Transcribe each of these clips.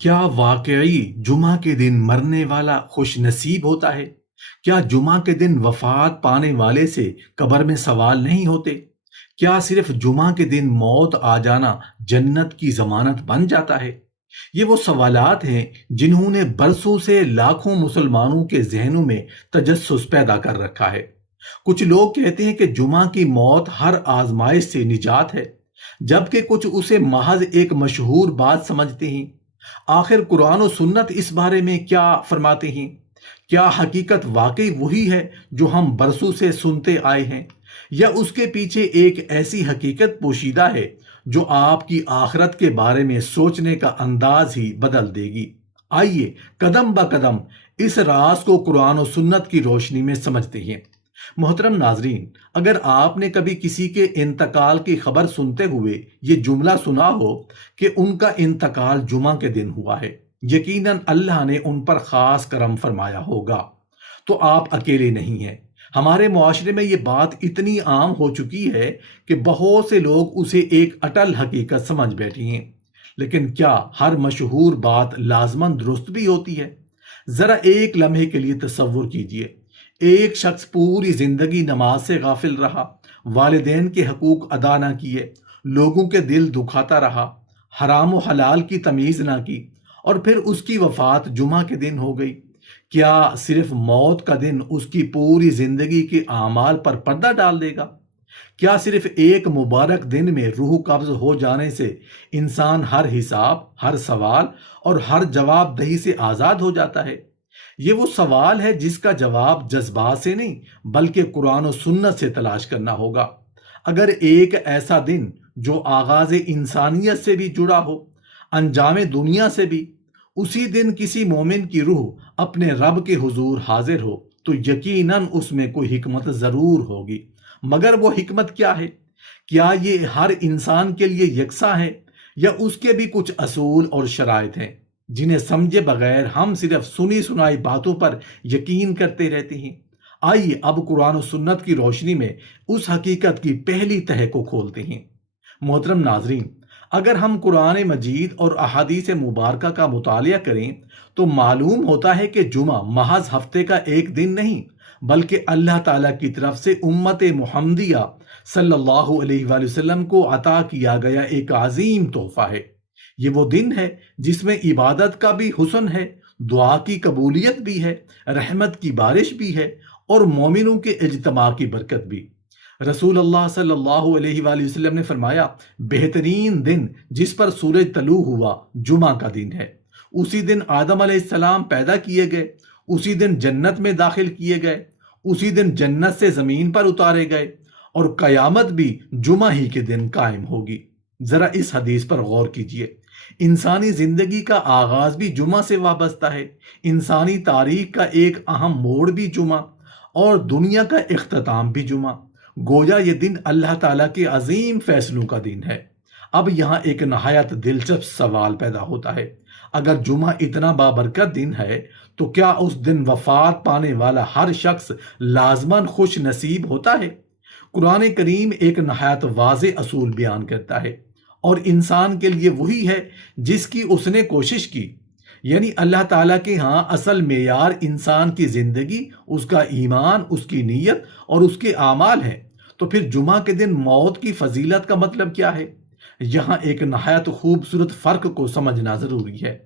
کیا واقعی جمعہ کے دن مرنے والا خوش نصیب ہوتا ہے؟ کیا جمعہ کے دن وفات پانے والے سے قبر میں سوال نہیں ہوتے؟ کیا صرف جمعہ کے دن موت آ جانا جنت کی ضمانت بن جاتا ہے؟ یہ وہ سوالات ہیں جنہوں نے برسوں سے لاکھوں مسلمانوں کے ذہنوں میں تجسس پیدا کر رکھا ہے۔ کچھ لوگ کہتے ہیں کہ جمعہ کی موت ہر آزمائش سے نجات ہے، جبکہ کچھ اسے محض ایک مشہور بات سمجھتے ہیں۔ آخر قرآن و سنت اس بارے میں کیا فرماتے ہیں؟ کیا حقیقت واقعی وہی ہے جو ہم برسوں سے سنتے آئے ہیں، یا اس کے پیچھے ایک ایسی حقیقت پوشیدہ ہے جو آپ کی آخرت کے بارے میں سوچنے کا انداز ہی بدل دے گی؟ آئیے قدم بہ قدم اس راز کو قرآن و سنت کی روشنی میں سمجھتے ہیں۔ محترم ناظرین، اگر آپ نے کبھی کسی کے انتقال کی خبر سنتے ہوئے یہ جملہ سنا ہو کہ ان کا انتقال جمعہ کے دن ہوا ہے، یقیناً اللہ نے ان پر خاص کرم فرمایا ہوگا، تو آپ اکیلے نہیں ہیں۔ ہمارے معاشرے میں یہ بات اتنی عام ہو چکی ہے کہ بہت سے لوگ اسے ایک اٹل حقیقت سمجھ بیٹھے ہیں۔ لیکن کیا ہر مشہور بات لازماً درست بھی ہوتی ہے؟ ذرا ایک لمحے کے لیے تصور کیجئے، ایک شخص پوری زندگی نماز سے غافل رہا، والدین کے حقوق ادا نہ کیے، لوگوں کے دل دکھاتا رہا، حرام و حلال کی تمیز نہ کی، اور پھر اس کی وفات جمعہ کے دن ہو گئی۔ کیا صرف موت کا دن اس کی پوری زندگی کے اعمال پر پردہ ڈال دے گا؟ کیا صرف ایک مبارک دن میں روح قبض ہو جانے سے انسان ہر حساب، ہر سوال اور ہر جواب دہی سے آزاد ہو جاتا ہے؟ یہ وہ سوال ہے جس کا جواب جذبات سے نہیں بلکہ قرآن و سنت سے تلاش کرنا ہوگا۔ اگر ایک ایسا دن جو آغاز انسانیت سے بھی جڑا ہو، انجام دنیا سے بھی، اسی دن کسی مومن کی روح اپنے رب کے حضور حاضر ہو تو یقیناً اس میں کوئی حکمت ضرور ہوگی۔ مگر وہ حکمت کیا ہے؟ کیا یہ ہر انسان کے لیے یکساں ہے، یا اس کے بھی کچھ اصول اور شرائط ہیں جنہیں سمجھے بغیر ہم صرف سنی سنائی باتوں پر یقین کرتے رہتے ہیں؟ آئیے اب قرآن و سنت کی روشنی میں اس حقیقت کی پہلی تہہ کو کھولتے ہیں۔ محترم ناظرین، اگر ہم قرآن مجید اور احادیث مبارکہ کا مطالعہ کریں تو معلوم ہوتا ہے کہ جمعہ محض ہفتے کا ایک دن نہیں بلکہ اللہ تعالیٰ کی طرف سے امت محمدیہ صلی اللہ علیہ وآلہ وسلم کو عطا کیا گیا ایک عظیم تحفہ ہے۔ یہ وہ دن ہے جس میں عبادت کا بھی حسن ہے، دعا کی قبولیت بھی ہے، رحمت کی بارش بھی ہے، اور مومنوں کے اجتماع کی برکت بھی۔ رسول اللہ صلی اللہ علیہ وآلہ وسلم نے فرمایا، بہترین دن جس پر سورج طلوع ہوا جمعہ کا دن ہے۔ اسی دن آدم علیہ السلام پیدا کیے گئے، اسی دن جنت میں داخل کیے گئے، اسی دن جنت سے زمین پر اتارے گئے، اور قیامت بھی جمعہ ہی کے دن قائم ہوگی۔ ذرا اس حدیث پر غور کیجئے، انسانی زندگی کا آغاز بھی جمعہ سے وابستہ ہے، انسانی تاریخ کا ایک اہم موڑ بھی جمعہ، اور دنیا کا اختتام بھی جمعہ۔ گویا یہ دن اللہ تعالیٰ کے عظیم فیصلوں کا دن ہے۔ اب یہاں ایک نہایت دلچسپ سوال پیدا ہوتا ہے، اگر جمعہ اتنا بابرکت دن ہے تو کیا اس دن وفات پانے والا ہر شخص لازماً خوش نصیب ہوتا ہے؟ قرآن کریم ایک نہایت واضح اصول بیان کرتا ہے، اور انسان کے لیے وہی ہے جس کی اس نے کوشش کی۔ یعنی اللہ تعالیٰ کے ہاں اصل معیار انسان کی زندگی، اس کا ایمان، اس کی نیت اور اس کے اعمال ہیں۔ تو پھر جمعہ کے دن موت کی فضیلت کا مطلب کیا ہے؟ یہاں ایک نہایت خوبصورت فرق کو سمجھنا ضروری ہے۔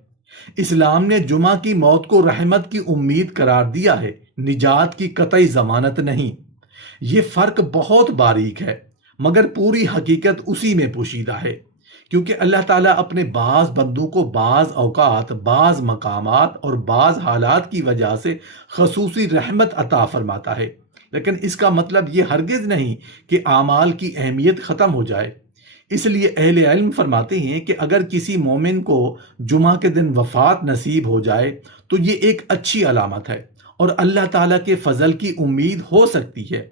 اسلام نے جمعہ کی موت کو رحمت کی امید قرار دیا ہے، نجات کی قطعی ضمانت نہیں۔ یہ فرق بہت باریک ہے، مگر پوری حقیقت اسی میں پوشیدہ ہے، کیونکہ اللہ تعالیٰ اپنے بعض بندوں کو بعض اوقات، بعض مقامات اور بعض حالات کی وجہ سے خصوصی رحمت عطا فرماتا ہے، لیکن اس کا مطلب یہ ہرگز نہیں کہ اعمال کی اہمیت ختم ہو جائے۔ اس لیے اہل علم فرماتے ہیں کہ اگر کسی مومن کو جمعہ کے دن وفات نصیب ہو جائے تو یہ ایک اچھی علامت ہے اور اللہ تعالیٰ کے فضل کی امید ہو سکتی ہے،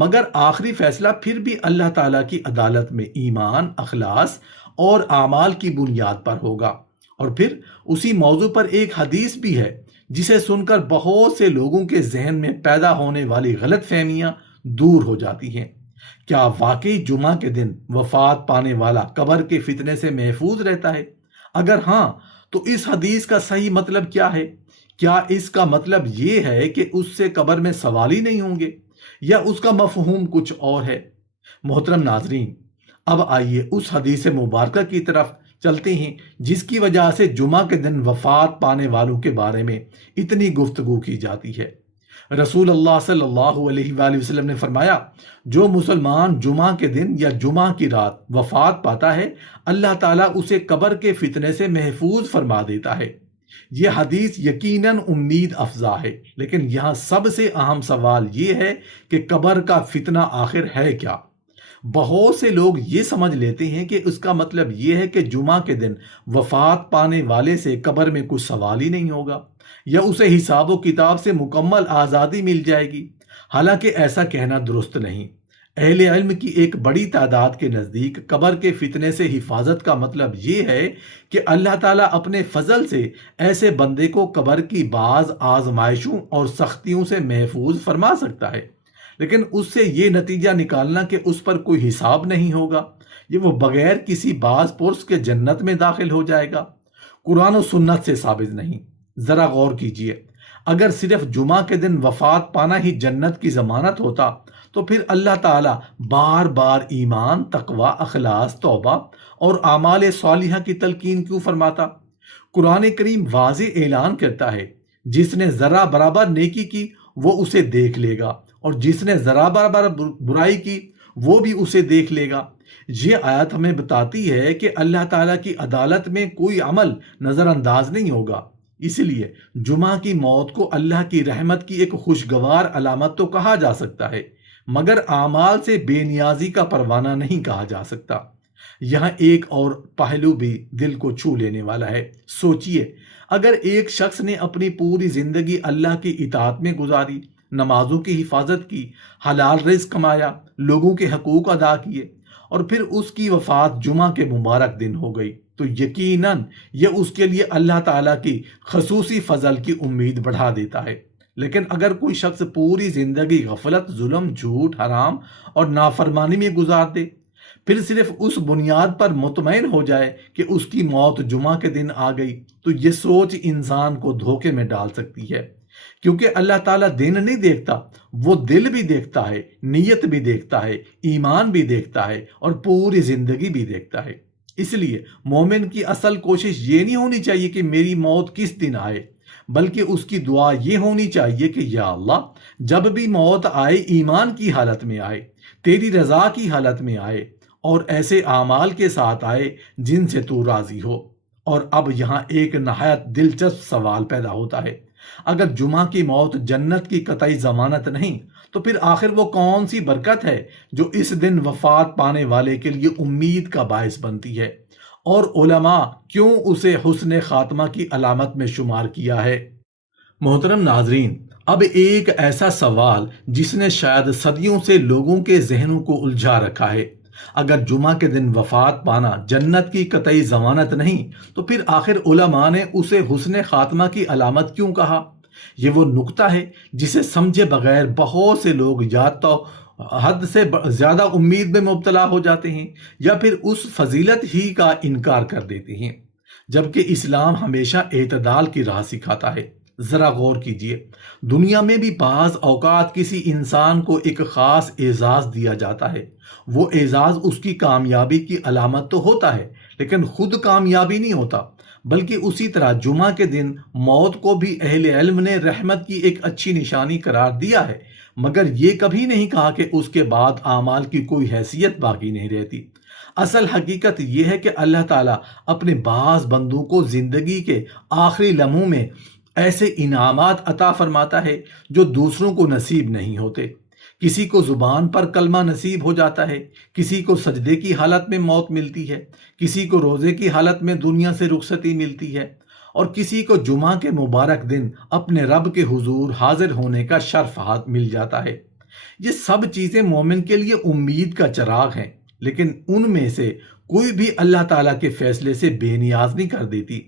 مگر آخری فیصلہ پھر بھی اللہ تعالیٰ کی عدالت میں ایمان، اخلاص اور اعمال کی بنیاد پر ہوگا۔ اور پھر اسی موضوع پر ایک حدیث بھی ہے جسے سن کر بہت سے لوگوں کے ذہن میں پیدا ہونے والی غلط فہمیاں دور ہو جاتی ہیں۔ کیا واقعی جمعہ کے دن وفات پانے والا قبر کے فتنے سے محفوظ رہتا ہے؟ اگر ہاں تو اس حدیث کا صحیح مطلب کیا ہے؟ کیا اس کا مطلب یہ ہے کہ اس سے قبر میں سوال ہی نہیں ہوں گے، یا اس کا مفہوم کچھ اور ہے؟ محترم ناظرین، اب آئیے اس حدیث مبارکہ کی طرف چلتے ہیں جس کی وجہ سے جمعہ کے دن وفات پانے والوں کے بارے میں اتنی گفتگو کی جاتی ہے۔ رسول اللہ صلی اللہ علیہ وآلہ وسلم نے فرمایا، جو مسلمان جمعہ کے دن یا جمعہ کی رات وفات پاتا ہے، اللہ تعالیٰ اسے قبر کے فتنے سے محفوظ فرما دیتا ہے۔ یہ حدیث یقیناً امید افزا ہے، لیکن یہاں سب سے اہم سوال یہ ہے کہ قبر کا فتنہ آخر ہے کیا؟ بہت سے لوگ یہ سمجھ لیتے ہیں کہ اس کا مطلب یہ ہے کہ جمعہ کے دن وفات پانے والے سے قبر میں کچھ سوال ہی نہیں ہوگا، یا اسے حساب و کتاب سے مکمل آزادی مل جائے گی۔ حالانکہ ایسا کہنا درست نہیں۔ اہل علم کی ایک بڑی تعداد کے نزدیک قبر کے فتنے سے حفاظت کا مطلب یہ ہے کہ اللہ تعالیٰ اپنے فضل سے ایسے بندے کو قبر کی بعض آزمائشوں اور سختیوں سے محفوظ فرما سکتا ہے، لیکن اس سے یہ نتیجہ نکالنا کہ اس پر کوئی حساب نہیں ہوگا، یہ وہ بغیر کسی باز پرس کے جنت میں داخل ہو جائے گا، قرآن و سنت سے ثابت نہیں۔ ذرا غور کیجئے، اگر صرف جمعہ کے دن وفات پانا ہی جنت کی ضمانت ہوتا تو پھر اللہ تعالیٰ بار بار ایمان، تقوی، اخلاص، توبہ اور اعمال صالحہ کی تلقین کیوں فرماتا؟ قرآن کریم واضح اعلان کرتا ہے، جس نے ذرا برابر نیکی کی وہ اسے دیکھ لے گا، اور جس نے ذرا برابر برائی کی وہ بھی اسے دیکھ لے گا۔ یہ آیت ہمیں بتاتی ہے کہ اللہ تعالیٰ کی عدالت میں کوئی عمل نظر انداز نہیں ہوگا۔ اس لیے جمعہ کی موت کو اللہ کی رحمت کی ایک خوشگوار علامت تو کہا جا سکتا ہے، مگر اعمال سے بے نیازی کا پروانہ نہیں کہا جا سکتا۔ یہاں ایک اور پہلو بھی دل کو چھو لینے والا ہے۔ سوچئے، اگر ایک شخص نے اپنی پوری زندگی اللہ کی اطاعت میں گزاری، نمازوں کی حفاظت کی، حلال رزق کمایا، لوگوں کے حقوق ادا کیے، اور پھر اس کی وفات جمعہ کے مبارک دن ہو گئی، تو یقیناً یہ اس کے لیے اللہ تعالیٰ کی خصوصی فضل کی امید بڑھا دیتا ہے۔ لیکن اگر کوئی شخص پوری زندگی غفلت، ظلم، جھوٹ، حرام اور نافرمانی میں گزار دے، پھر صرف اس بنیاد پر مطمئن ہو جائے کہ اس کی موت جمعہ کے دن آ گئی، تو یہ سوچ انسان کو دھوکے میں ڈال سکتی ہے، کیونکہ اللہ تعالیٰ دن نہیں دیکھتا، وہ دل بھی دیکھتا ہے، نیت بھی دیکھتا ہے، ایمان بھی دیکھتا ہے، اور پوری زندگی بھی دیکھتا ہے۔ اس لیے مومن کی اصل کوشش یہ نہیں ہونی چاہیے کہ میری موت کس دن آئے، بلکہ اس کی دعا یہ ہونی چاہیے کہ یا اللہ، جب بھی موت آئے ایمان کی حالت میں آئے، تیری رضا کی حالت میں آئے، اور ایسے اعمال کے ساتھ آئے جن سے تو راضی ہو۔ اور اب یہاں ایک نہایت دلچسپ سوال پیدا ہوتا ہے، اگر جمعہ کی موت جنت کی قطعی ضمانت نہیں، تو پھر آخر وہ کون سی برکت ہے جو اس دن وفات پانے والے کے لیے امید کا باعث بنتی ہے، اور علماء کیوں اسے حسن خاتمہ کی علامت میں شمار کیا ہے؟ محترم ناظرین، اب ایک ایسا سوال جس نے شاید صدیوں سے لوگوں کے ذہنوں کو الجھا رکھا ہے، اگر جمعہ کے دن وفات پانا جنت کی قطعی ضمانت نہیں، تو پھر آخر علماء نے اسے حسن خاتمہ کی علامت کیوں کہا؟ یہ وہ نکتہ ہے جسے سمجھے بغیر بہت سے لوگ یا تو حد سے زیادہ امید میں مبتلا ہو جاتے ہیں، یا پھر اس فضیلت ہی کا انکار کر دیتے ہیں، جبکہ اسلام ہمیشہ اعتدال کی راہ سکھاتا ہے۔ ذرا غور کیجئے، دنیا میں بھی بعض اوقات کسی انسان کو ایک خاص اعزاز دیا جاتا ہے، وہ اعزاز اس کی کامیابی کی علامت تو ہوتا ہے، لیکن خود کامیابی نہیں ہوتا، بلکہ اسی طرح جمعہ کے دن موت کو بھی اہل علم نے رحمت کی ایک اچھی نشانی قرار دیا ہے، مگر یہ کبھی نہیں کہا کہ اس کے بعد اعمال کی کوئی حیثیت باقی نہیں رہتی۔ اصل حقیقت یہ ہے کہ اللہ تعالیٰ اپنے بعض بندوں کو زندگی کے آخری لمحوں میں ایسے انعامات عطا فرماتا ہے جو دوسروں کو نصیب نہیں ہوتے۔ کسی کو زبان پر کلمہ نصیب ہو جاتا ہے، کسی کو سجدے کی حالت میں موت ملتی ہے، کسی کو روزے کی حالت میں دنیا سے رخصتی ملتی ہے، اور کسی کو جمعہ کے مبارک دن اپنے رب کے حضور حاضر ہونے کا شرف ہاتھ مل جاتا ہے۔ یہ سب چیزیں مومن کے لیے امید کا چراغ ہیں، لیکن ان میں سے کوئی بھی اللہ تعالیٰ کے فیصلے سے بے نیاز نہیں کر دیتی۔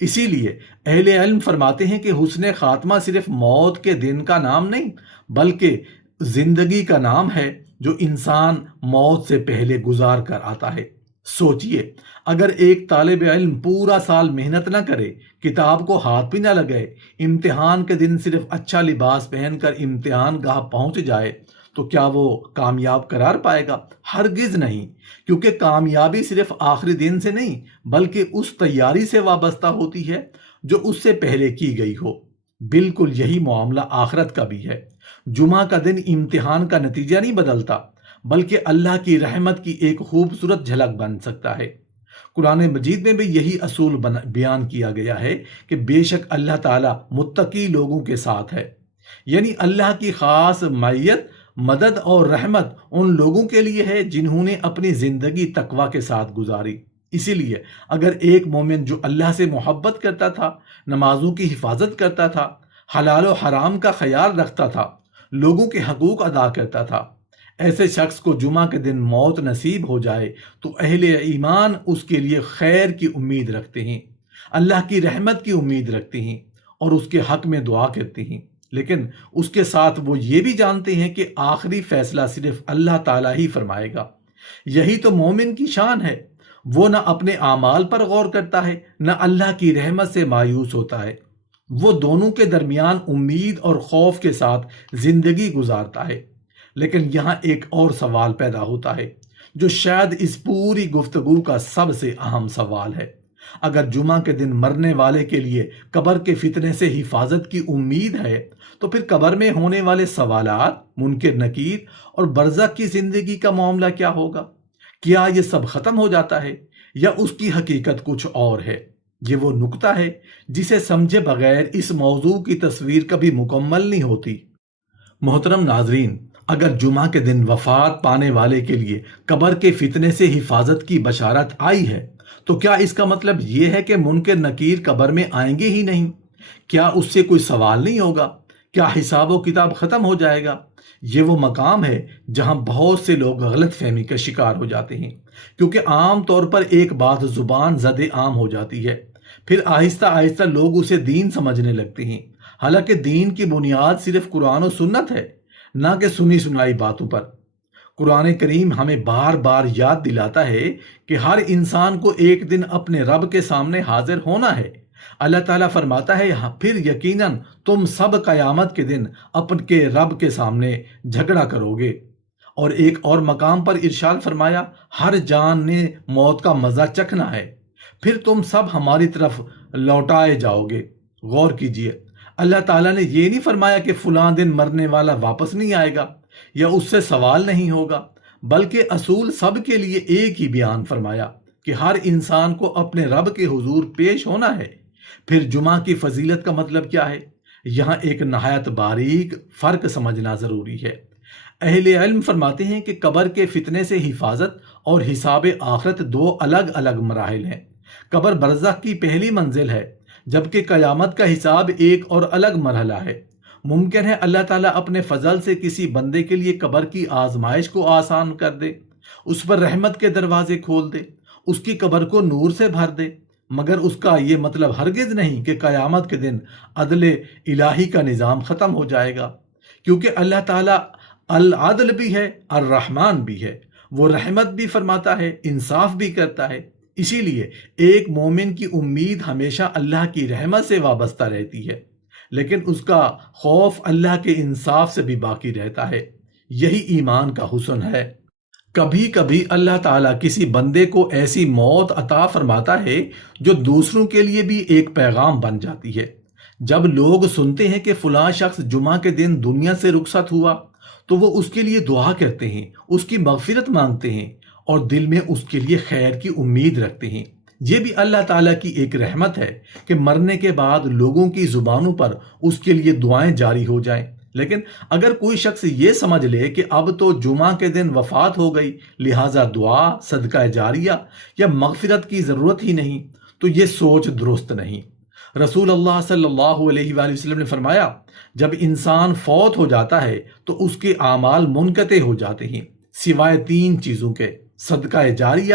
اسی لیے اہل علم فرماتے ہیں کہ حسن خاتمہ صرف موت کے دن کا نام نہیں، بلکہ زندگی کا نام ہے جو انسان موت سے پہلے گزار کر آتا ہے۔ سوچئے، اگر ایک طالب علم پورا سال محنت نہ کرے، کتاب کو ہاتھ بھی نہ لگائے، امتحان کے دن صرف اچھا لباس پہن کر امتحان گاہ پہنچ جائے تو کیا وہ کامیاب قرار پائے گا؟ ہرگز نہیں، کیونکہ کامیابی صرف آخری دن سے نہیں بلکہ اس تیاری سے وابستہ ہوتی ہے جو اس سے پہلے کی گئی ہو۔ بالکل یہی معاملہ آخرت کا بھی ہے۔ جمعہ کا دن امتحان کا نتیجہ نہیں بدلتا، بلکہ اللہ کی رحمت کی ایک خوبصورت جھلک بن سکتا ہے۔ قرآن مجید میں بھی یہی اصول بیان کیا گیا ہے کہ بے شک اللہ تعالیٰ متقی لوگوں کے ساتھ ہے، یعنی اللہ کی خاص معیت، مدد اور رحمت ان لوگوں کے لیے ہے جنہوں نے اپنی زندگی تقوی کے ساتھ گزاری۔ اسی لیے اگر ایک مومن جو اللہ سے محبت کرتا تھا، نمازوں کی حفاظت کرتا تھا، حلال و حرام کا خیال رکھتا تھا، لوگوں کے حقوق ادا کرتا تھا، ایسے شخص کو جمعہ کے دن موت نصیب ہو جائے تو اہل ایمان اس کے لیے خیر کی امید رکھتے ہیں، اللہ کی رحمت کی امید رکھتے ہیں اور اس کے حق میں دعا کرتے ہیں، لیکن اس کے ساتھ وہ یہ بھی جانتے ہیں کہ آخری فیصلہ صرف اللہ تعالیٰ ہی فرمائے گا۔ یہی تو مومن کی شان ہے، وہ نہ اپنے اعمال پر غور کرتا ہے نہ اللہ کی رحمت سے مایوس ہوتا ہے، وہ دونوں کے درمیان امید اور خوف کے ساتھ زندگی گزارتا ہے۔ لیکن یہاں ایک اور سوال پیدا ہوتا ہے جو شاید اس پوری گفتگو کا سب سے اہم سوال ہے۔ اگر جمعہ کے دن مرنے والے کے لیے قبر کے فتنے سے حفاظت کی امید ہے تو پھر قبر میں ہونے والے سوالات، منکر نکیر اور برزخ کی زندگی کا معاملہ کیا ہوگا؟ کیا یہ سب ختم ہو جاتا ہے یا اس کی حقیقت کچھ اور ہے؟ یہ وہ نقطہ ہے جسے سمجھے بغیر اس موضوع کی تصویر کبھی مکمل نہیں ہوتی۔ محترم ناظرین، اگر جمعہ کے دن وفات پانے والے کے لیے قبر کے فتنے سے حفاظت کی بشارت آئی ہے تو کیا اس کا مطلب یہ ہے کہ منکر نکیر قبر میں آئیں گے ہی نہیں؟ کیا اس سے کوئی سوال نہیں ہوگا؟ کیا حساب و کتاب ختم ہو جائے گا؟ یہ وہ مقام ہے جہاں بہت سے لوگ غلط فہمی کا شکار ہو جاتے ہیں، کیونکہ عام طور پر ایک بات زبان زد عام ہو جاتی ہے، پھر آہستہ آہستہ لوگ اسے دین سمجھنے لگتے ہیں، حالانکہ دین کی بنیاد صرف قرآن و سنت ہے، نہ کہ سنی سنائی باتوں پر۔ قرآن کریم ہمیں بار بار یاد دلاتا ہے کہ ہر انسان کو ایک دن اپنے رب کے سامنے حاضر ہونا ہے۔ اللہ تعالیٰ فرماتا ہے پھر یقیناً تم سب قیامت کے دن اپنے رب کے سامنے جھگڑا کرو گے، اور ایک اور مقام پر ارشاد فرمایا ہر جان نے موت کا مزہ چکھنا ہے، پھر تم سب ہماری طرف لوٹائے جاؤ گے۔ غور کیجئے، اللہ تعالیٰ نے یہ نہیں فرمایا کہ فلاں دن مرنے والا واپس نہیں آئے گا یا اس سے سوال نہیں ہوگا، بلکہ اصول سب کے لیے ایک ہی بیان فرمایا کہ ہر انسان کو اپنے رب کے حضور پیش ہونا ہے۔ پھر جمعہ کی فضیلت کا مطلب کیا ہے؟ یہاں ایک نہایت باریک فرق سمجھنا ضروری ہے۔ اہل علم فرماتے ہیں کہ قبر کے فتنے سے حفاظت اور حساب آخرت دو الگ الگ مراحل ہیں۔ قبر برزخ کی پہلی منزل ہے، جبکہ قیامت کا حساب ایک اور الگ مرحلہ ہے۔ ممکن ہے اللہ تعالیٰ اپنے فضل سے کسی بندے کے لیے قبر کی آزمائش کو آسان کر دے، اس پر رحمت کے دروازے کھول دے، اس کی قبر کو نور سے بھر دے، مگر اس کا یہ مطلب ہرگز نہیں کہ قیامت کے دن عدل الہی کا نظام ختم ہو جائے گا، کیونکہ اللہ تعالیٰ العدل بھی ہے، الرحمن بھی ہے، وہ رحمت بھی فرماتا ہے، انصاف بھی کرتا ہے۔ اسی لیے ایک مومن کی امید ہمیشہ اللہ کی رحمت سے وابستہ رہتی ہے، لیکن اس کا خوف اللہ کے انصاف سے بھی باقی رہتا ہے۔ یہی ایمان کا حسن ہے۔ کبھی کبھی اللہ تعالیٰ کسی بندے کو ایسی موت عطا فرماتا ہے جو دوسروں کے لیے بھی ایک پیغام بن جاتی ہے۔ جب لوگ سنتے ہیں کہ فلاں شخص جمعہ کے دن دنیا سے رخصت ہوا تو وہ اس کے لیے دعا کرتے ہیں، اس کی مغفرت مانگتے ہیں اور دل میں اس کے لیے خیر کی امید رکھتے ہیں۔ یہ بھی اللہ تعالیٰ کی ایک رحمت ہے کہ مرنے کے بعد لوگوں کی زبانوں پر اس کے لیے دعائیں جاری ہو جائیں۔ لیکن اگر کوئی شخص یہ سمجھ لے کہ اب تو جمعہ کے دن وفات ہو گئی، لہٰذا دعا، صدقہ جاریہ یا مغفرت کی ضرورت ہی نہیں، تو یہ سوچ درست نہیں۔ رسول اللہ صلی اللہ علیہ وآلہ وسلم نے فرمایا جب انسان فوت ہو جاتا ہے تو اس کے اعمال منقطع ہو جاتے ہیں سوائے تین چیزوں کے: صدقہ جاریہ،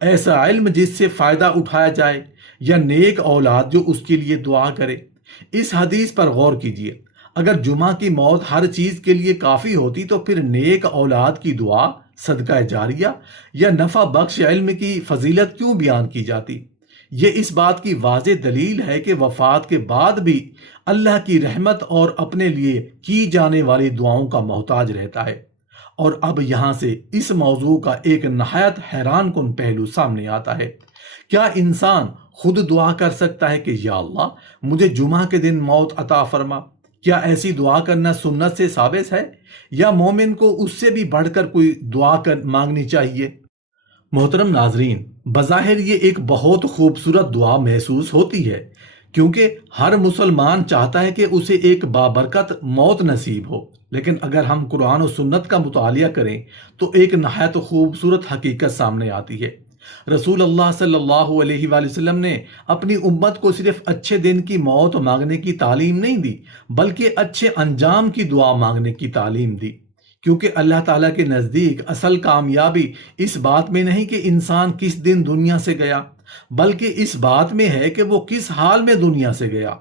ایسا علم جس سے فائدہ اٹھایا جائے، یا نیک اولاد جو اس کے لیے دعا کرے۔ اس حدیث پر غور کیجئے، اگر جمعہ کی موت ہر چیز کے لیے کافی ہوتی تو پھر نیک اولاد کی دعا صدقہ جاریہ یا نفع بخش علم کی فضیلت کیوں بیان کی جاتی؟ یہ اس بات کی واضح دلیل ہے کہ وفات کے بعد بھی اللہ کی رحمت اور اپنے لیے کی جانے والی دعاؤں کا محتاج رہتا ہے۔ اور اب یہاں سے اس موضوع کا ایک نہایت حیران کن پہلو سامنے آتا ہے۔ کیا انسان خود دعا کر سکتا ہے کہ یا اللہ مجھے جمعہ کے دن موت عطا فرما؟ کیا ایسی دعا کرنا سنت سے ثابت ہے یا مومن کو اس سے بھی بڑھ کر کوئی دعا مانگنی چاہیے؟ محترم ناظرین، بظاہر یہ ایک بہت خوبصورت دعا محسوس ہوتی ہے، کیونکہ ہر مسلمان چاہتا ہے کہ اسے ایک بابرکت موت نصیب ہو۔ لیکن اگر ہم قرآن و سنت کا مطالعہ کریں تو ایک نہایت خوبصورت حقیقت سامنے آتی ہے۔ رسول اللہ صلی اللہ علیہ وآلہ وسلم نے اپنی امت کو صرف اچھے دن کی موت مانگنے کی تعلیم نہیں دی، بلکہ اچھے انجام کی دعا مانگنے کی تعلیم دی، کیونکہ اللہ تعالیٰ کے نزدیک اصل کامیابی اس بات میں نہیں کہ انسان کس دن دنیا سے گیا، بلکہ اس بات میں ہے کہ وہ کس حال میں دنیا سے گیا۔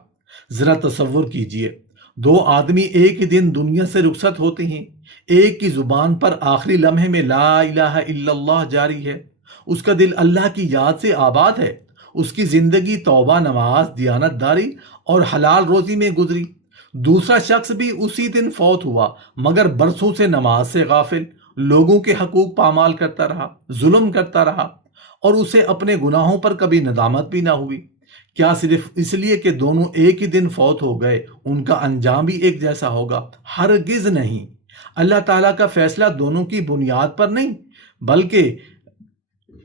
ذرا تصور کیجئے، دو آدمی ایک ہی دن دنیا سے رخصت ہوتے ہیں، ایک کی زبان پر آخری لمحے میں لا الہ الا اللہ جاری ہے، اس کا دل اللہ کی یاد سے آباد ہے، اس کی زندگی توبہ، نماز، دیانت داری اور حلال روزی میں گزری۔ دوسرا شخص بھی اسی دن فوت ہوا، مگر برسوں سے نماز سے غافل، لوگوں کے حقوق پامال کرتا رہا، ظلم کرتا رہا، اور اسے اپنے گناہوں پر کبھی ندامت بھی نہ ہوئی۔ کیا صرف اس لیے کہ دونوں ایک ہی دن فوت ہو گئے ان کا انجام بھی ایک جیسا ہوگا؟ ہرگز نہیں۔ اللہ تعالیٰ کا فیصلہ دونوں کی بنیاد پر نہیں بلکہ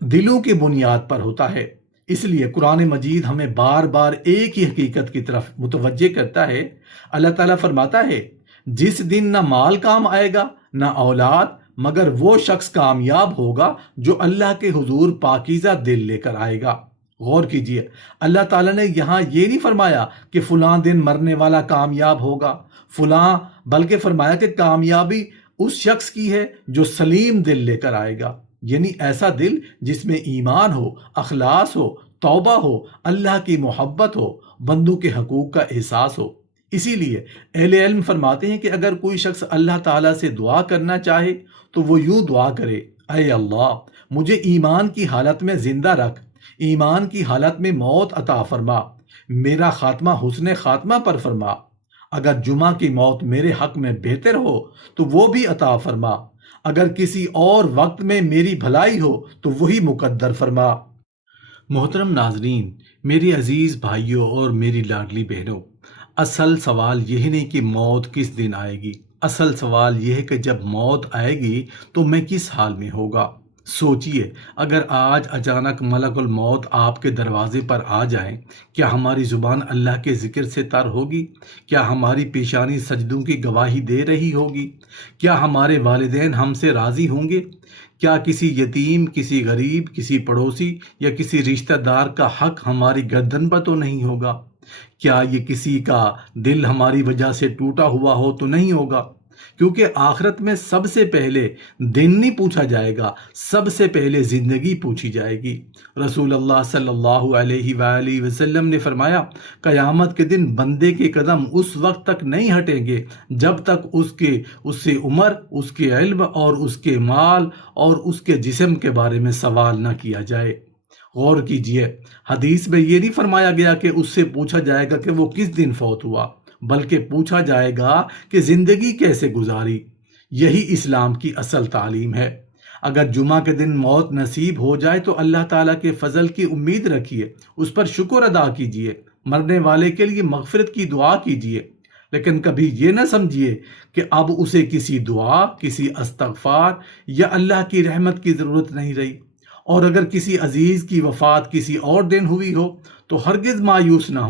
دلوں کی بنیاد پر ہوتا ہے۔ اس لیے قرآن مجید ہمیں بار بار ایک ہی حقیقت کی طرف متوجہ کرتا ہے۔ اللہ تعالیٰ فرماتا ہے، جس دن نہ مال کام آئے گا نہ اولاد، مگر وہ شخص کامیاب ہوگا جو اللہ کے حضور پاکیزہ دل لے کر آئے گا۔ غور کیجئے، اللہ تعالیٰ نے یہاں یہ نہیں فرمایا کہ فلاں دن مرنے والا کامیاب ہوگا فلاں، بلکہ فرمایا کہ کامیابی اس شخص کی ہے جو سلیم دل لے کر آئے گا، یعنی ایسا دل جس میں ایمان ہو، اخلاص ہو، توبہ ہو، اللہ کی محبت ہو، بندوں کے حقوق کا احساس ہو۔ اسی لیے اہل علم فرماتے ہیں کہ اگر کوئی شخص اللہ تعالیٰ سے دعا کرنا چاہے تو وہ یوں دعا کرے، اے اللہ مجھے ایمان کی حالت میں زندہ رکھ، ایمان کی حالت میں موت عطا فرما، میرا خاتمہ حسن خاتمہ پر فرما، اگر جمعہ کی موت میرے حق میں بہتر ہو تو وہ بھی عطا فرما، اگر کسی اور وقت میں میری بھلائی ہو تو وہی مقدر فرما۔ محترم ناظرین، میری عزیز بھائیوں اور میری لاڈلی بہنوں، اصل سوال یہ نہیں کہ موت کس دن آئے گی، اصل سوال یہ ہے کہ جب موت آئے گی تو میں کس حال میں ہوگا۔ سوچئے، اگر آج اچانک ملک الموت آپ کے دروازے پر آ جائیں، کیا ہماری زبان اللہ کے ذکر سے تر ہوگی؟ کیا ہماری پیشانی سجدوں کی گواہی دے رہی ہوگی؟ کیا ہمارے والدین ہم سے راضی ہوں گے؟ کیا کسی یتیم، کسی غریب، کسی پڑوسی یا کسی رشتہ دار کا حق ہماری گردن پر تو نہیں ہوگا؟ کیا یہ کسی کا دل ہماری وجہ سے ٹوٹا ہوا ہو تو نہیں ہوگا؟ کیونکہ آخرت میں سب سے پہلے دن نہیں پوچھا جائے گا، سب سے پہلے زندگی پوچھی جائے گی۔ رسول اللہ صلی اللہ علیہ وآلہ وسلم نے فرمایا، قیامت کے دن بندے کے قدم اس وقت تک نہیں ہٹیں گے جب تک اس سے عمر، اس کے علم اور اس کے مال اور اس کے جسم کے بارے میں سوال نہ کیا جائے۔ غور کیجئے، حدیث میں یہ نہیں فرمایا گیا کہ اس سے پوچھا جائے گا کہ وہ کس دن فوت ہوا، بلکہ پوچھا جائے گا کہ زندگی کیسے گزاری۔ یہی اسلام کی اصل تعلیم ہے۔ اگر جمعہ کے دن موت نصیب ہو جائے تو اللہ تعالیٰ کے فضل کی امید رکھیے، اس پر شکر ادا کیجئے، مرنے والے کے لیے مغفرت کی دعا کیجئے، لیکن کبھی یہ نہ سمجھیے کہ اب اسے کسی دعا، کسی استغفار یا اللہ کی رحمت کی ضرورت نہیں رہی۔ اور اگر کسی عزیز کی وفات کسی اور دن ہوئی ہو تو ہرگز مایوس نہ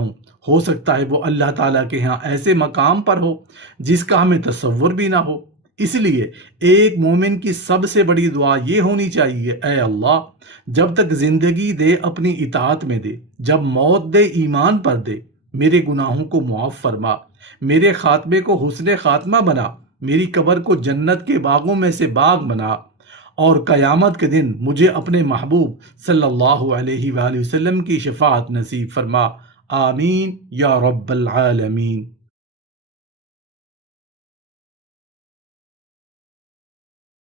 ہو سکتا ہے وہ اللہ تعالیٰ کے ہاں ایسے مقام پر ہو جس کا ہمیں تصور بھی نہ ہو۔ اس لیے ایک مومن کی سب سے بڑی دعا یہ ہونی چاہیے، اے اللہ جب تک زندگی دے اپنی اطاعت میں دے، جب موت دے ایمان پر دے، میرے گناہوں کو معاف فرما، میرے خاتمے کو حسن خاتمہ بنا، میری قبر کو جنت کے باغوں میں سے باغ بنا، اور قیامت کے دن مجھے اپنے محبوب صلی اللہ علیہ وآلہ وسلم کی شفاعت نصیب فرما۔ آمین یا رب العالمین۔